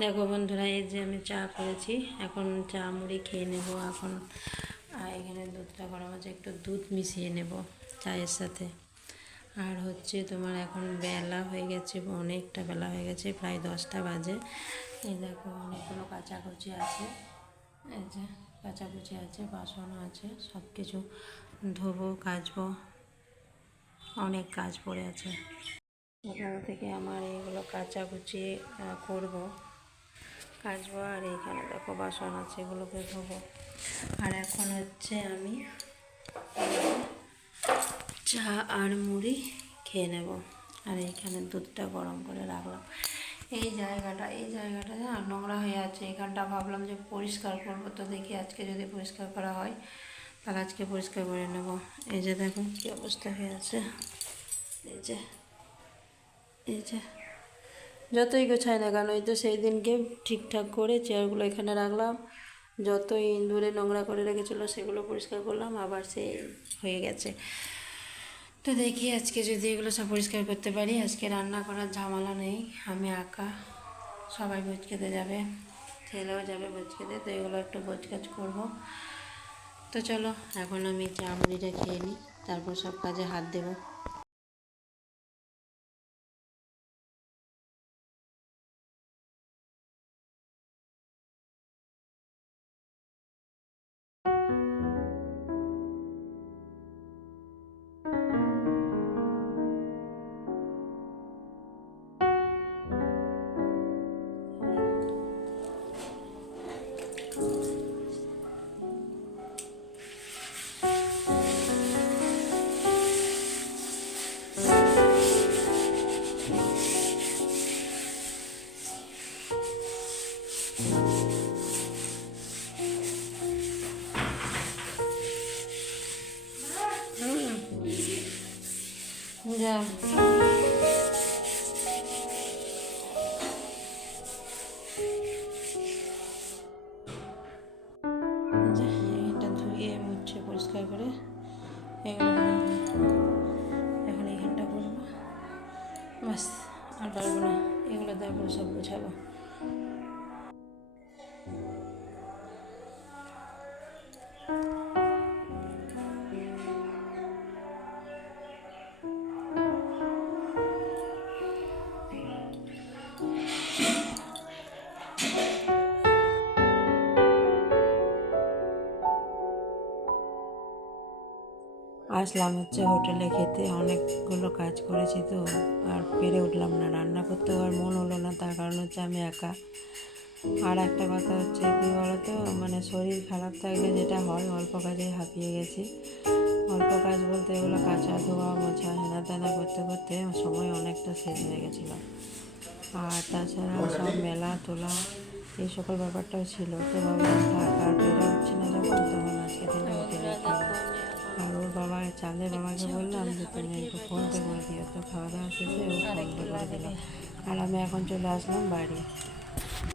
দেখো বন্ধুরা, এই যে আমি চা করেছি, এখন চা মুড়ি খেয়ে নেব এখন। আর এখানে দুধটা গরম আছে, একটু দুধ মিশিয়ে নেব চায়ের সাথে। আর হচ্ছে তোমার এখন বেলা হয়ে গেছে, অনেকটা বেলা হয়ে গেছে, প্রায় 10টা বাজে। এই দেখো অনেকগুলো কাচাকুচি আছে, এই যে কাচাকুচি আছে, বাসনও আছে, সব কিছু ধোবো, কাচবো, অনেক কাজ পড়ে আছে। এখান থেকে আমার এইগুলো কাচাকুচি করবো, কাচবো। আর এইখানে দেখো বাসন আছে, এগুলোকে ধোবো। আর এখন হচ্ছে আমি চা আর মুড়ি খেয়ে নেব। আর এইখানে দুধটা গরম করে রাখলাম। এই জায়গাটা নোংরা হয়ে আছে, এখানটা ভাবলাম যে পরিষ্কার করবো, তো দেখি আজকে যদি পরিষ্কার করা হয় তাহলে আজকে পরিষ্কার করে নেব। এই যে দেখো কী অবস্থা হয়ে আছে, এই যে যতই গোছায় না কেন, এই তো সেই দিনকে ঠিকঠাক করে চেয়ারগুলো এখানে রাখলাম, যতই ইঁদুরে নোংরা করে রেখেছিলো সেগুলো পরিষ্কার করলাম, আবার সে হয়ে গেছে। তো দেখি আজকে যদি এগুলো সব পরিষ্কার করতে পারি। আজকে রান্না করার ঝামেলা নেই, আমি একা, সবাই ভোজ খেতে যাবে, ছেলেও যাবে ভোজ খেতে, তো এগুলো একটু গোছ কাজ করবো। তো চলো এখন আমি চা মুড়িটা খেয়ে নিই, তারপর সব কাজে হাত দেবো। যা এটা ধুয়ে মুছে পরিষ্কার করে এগুলো এখন এইখানটা করবো, বাস আর পারবো না। এগুলো তারপরে সব গোছাবো। আসলাম হচ্ছে হোটেলে খেতে, অনেকগুলো কাজ করেছি তো আর পেরে উঠলাম না, রান্না করতেও আর মন হলো না, তার কারণ হচ্ছে আমি একা। আর একটা কথা হচ্ছে কী বলতো, মানে শরীর খারাপ থাকলে যেটা হয়, অল্প কাজে হাঁপিয়ে গেছি। অল্প কাজ বলতে এগুলো কাঁচা ধোয়া মোছা হেনা তেনা করতে করতে সময় অনেকটা শেষ হয়ে গেছিলো। আর তাছাড়া সব মেলা তোলা এই সকল ব্যাপারটাও ছিল, তো ভাবলাম থাক, আর বেরো হচ্ছে না যখন, তখন আজকে দিনটা হোটেলে খাবো। আর ওর বাবা, চাঁদের বাবাকে বললাম যে তুমি একটু ফোনপে করে দিও, তো খাওয়া দাওয়া শেষে ও ফোনপে করে দিল। আর আমি এখন চলে আসলাম বাড়ি।